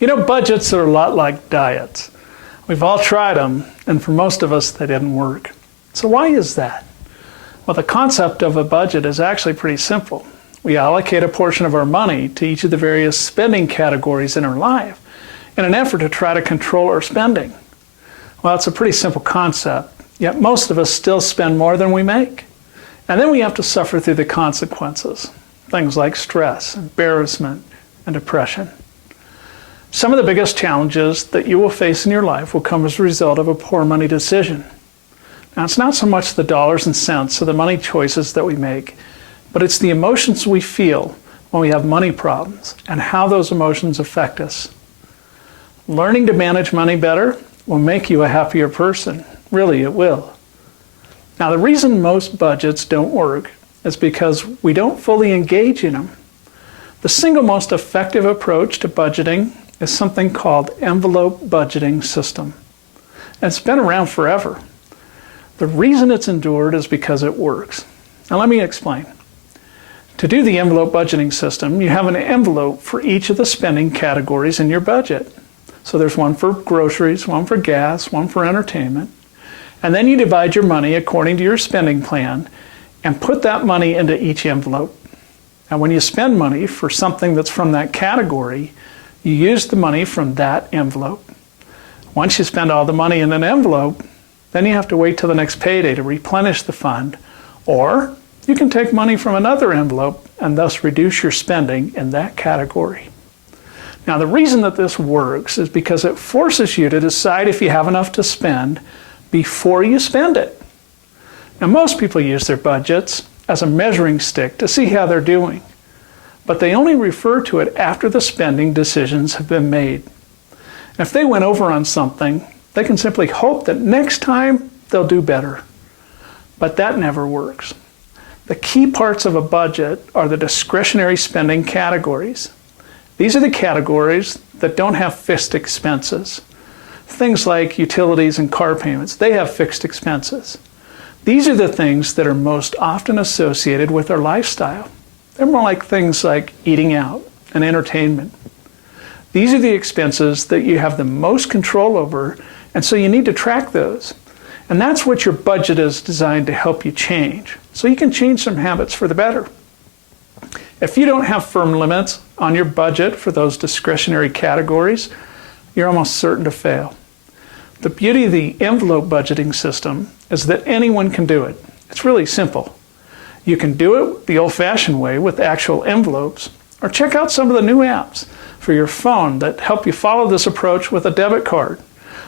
You know, budgets are a lot like diets. We've all tried them, and for most of us, they didn't work. So why is that? Well, the concept of a budget is actually pretty simple. We allocate a portion of our money to each of the various spending categories in our life in an effort to try to control our spending. Well, it's a pretty simple concept, yet most of us still spend more than we make. And then we have to suffer through the consequences, things like stress, embarrassment, and depression. Some of the biggest challenges that you will face in your life will come as a result of a poor money decision. Now, it's not so much the dollars and cents or the money choices that we make, but it's the emotions we feel when we have money problems and how those emotions affect us. Learning to manage money better will make you a happier person. Really, it will. Now, the reason most budgets don't work is because we don't fully engage in them. The single most effective approach to budgeting is something called envelope budgeting system. And it's been around forever. The reason it's endured is because it works. Now let me explain. To do the envelope budgeting system, you have an envelope for each of the spending categories in your budget. So there's one for groceries, one for gas, one for entertainment. And then you divide your money according to your spending plan and put that money into each envelope. Now when you spend money for something that's from that category, you use the money from that envelope. Once you spend all the money in an envelope, then you have to wait till the next payday to replenish the fund, or you can take money from another envelope and thus reduce your spending in that category. Now, the reason that this works is because it forces you to decide if you have enough to spend before you spend it. Now, most people use their budgets as a measuring stick to see how they're doing, but they only refer to it after the spending decisions have been made. And if they went over on something, they can simply hope that next time they'll do better. But that never works. The key parts of a budget are the discretionary spending categories. These are the categories that don't have fixed expenses. Things like utilities and car payments, they have fixed expenses. These are the things that are most often associated with our lifestyle. They're more like things like eating out and entertainment. These are the expenses that you have the most control over, and so you need to track those. And that's what your budget is designed to help you change, so you can change some habits for the better. If you don't have firm limits on your budget for those discretionary categories, you're almost certain to fail. The beauty of the envelope budgeting system is that anyone can do it. It's really simple. You can do it the old-fashioned way with actual envelopes, or check out some of the new apps for your phone that help you follow this approach with a debit card.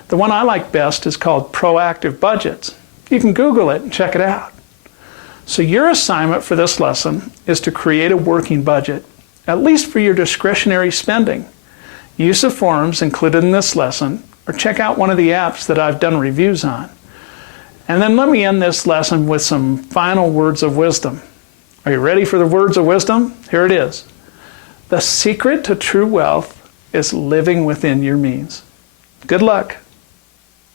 The one I like best is called Proactive Budgets. You can Google it and check it out. So your assignment for this lesson is to create a working budget, at least for your discretionary spending. Use the forms included in this lesson, or check out one of the apps that I've done reviews on. And then let me end this lesson with some final words of wisdom. Are you ready for the words of wisdom? Here it is. The secret to true wealth is living within your means. Good luck.